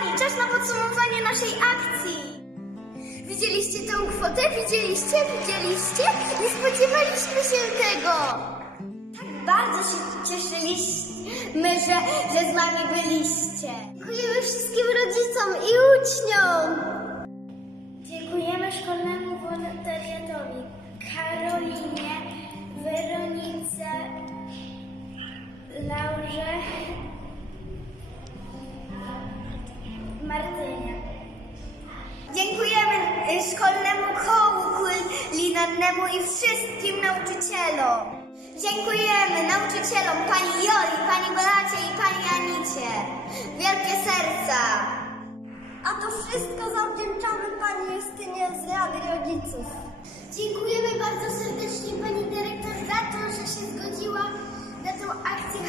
Czas na podsumowanie naszej akcji. Widzieliście tę kwotę? Widzieliście? Widzieliście? Nie spodziewaliśmy się tego. Tak bardzo się cieszyliśmy, że, że z nami byliście. Dziękujemy wszystkim rodzicom i uczniom. Szkolnemu kołu kulinarnemu i wszystkim nauczycielom. Dziękujemy nauczycielom pani Joli, pani Belacie i pani Anicie. Wielkie serca. A to wszystko zawdzięczamy pani Justynie z Rady Rodziców. Dziękujemy bardzo serdecznie pani dyrektor za to, że się zgodziła na tę akcję